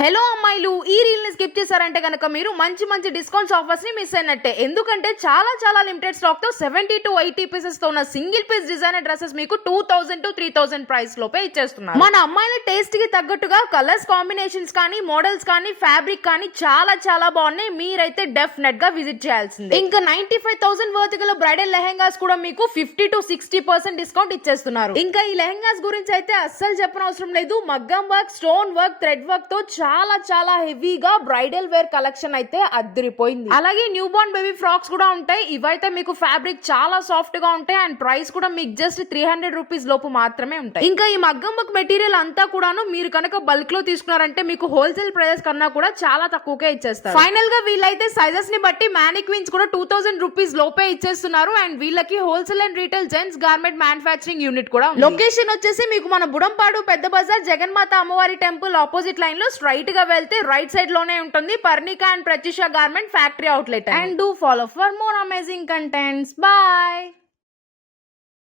Hello అమ్మాయిలు, ఈ reel ని స్కిప్ చేశారంటే కనుక మీరు మంచి మంచి డిస్కౌంట్స్ ఆఫర్స్ ని మిస్ అయినట్టే. ఎందుకంటే చాలా లిమిటెడ్ స్టాక్ తో 70 to 80 పీసెస్ తో ఉన్న సింగిల్ పీస్ డిజైనర్ డ్రెస్సెస్ మీకు 2000 to 3000 ప్రైస్ లోపే ఇచ్చేస్తున్నారు. మన అమ్మాయిల టేస్ట్ కి తగ్గట్టుగా కలర్స్ కాంబినేషన్స్ కానీ, మోడల్స్ కానీ, ఫ్యాబ్రిక్ కానీ చాలా బాగున్నాయి. మీరైతే డెఫినెట్ గా విజిట్ చేయాల్సిందే. ఇంకా 95,000 వర్త్ గల బ్రైడల్ లెహెంగాస్ కూడా మీకు 50 to 60% డిస్కౌంట్ ఇచ్చేస్తున్నారు. ఇంకా ఈ లెహెంగాస్ గురించి అయితే అస్సలు చెప్పనవసరం లేదు. మగ్గం work, stone work, thread work తో చాలా హెవీగా బ్రైడల్ వేర్ కలెక్షన్ అయితే అద్దరిపోయింది. అలాగే న్యూ బోర్న్ బేబీ ఫ్రాక్స్ కూడా ఉంటాయి. ఇవైతే మీకు ఫ్యాబ్రిక్ చాలా సాఫ్ట్ గా ఉంటాయి అండ్ ప్రైస్ కూడా మీకు జస్ట్ 300 రూపీస్ లోపు మాత్రమే ఉంటాయి. ఇంకా ఈ మగ్గం వర్క్ మెటీరియల్ అంతా కూడాను మీరు కనుక బల్క్ లో తీసుకున్నారంటే మీకు హోల్సేల్ ప్రైస్ కన్నా కూడా చాలా తక్కువకే ఇచ్చేస్తారు. ఫైనల్ గా వీళ్ళైతే సైజెస్ ని బట్టి మ్యానిక్విన్స్ కూడా 2000 రూపీస్ లోపే ఇచ్చేస్తున్నారు. అండ్ వీళ్ళకి wholesale and retail gents garment manufacturing unit కూడా ఉంది. లొకేషన్ వచ్చేసి మీకు మన బుడంపాడు పెద్ద బజార్ జగన్మాత అమ్మవారి టెంపుల్ ఆపోజిట్ లైన్ లో స్ట్రైట్ గా వెళ్తే రైట్ సైడ్ లోనే ఉంటుంది Parnika and Pratyusha garment factory outlet. And do follow for more amazing contents. Bye.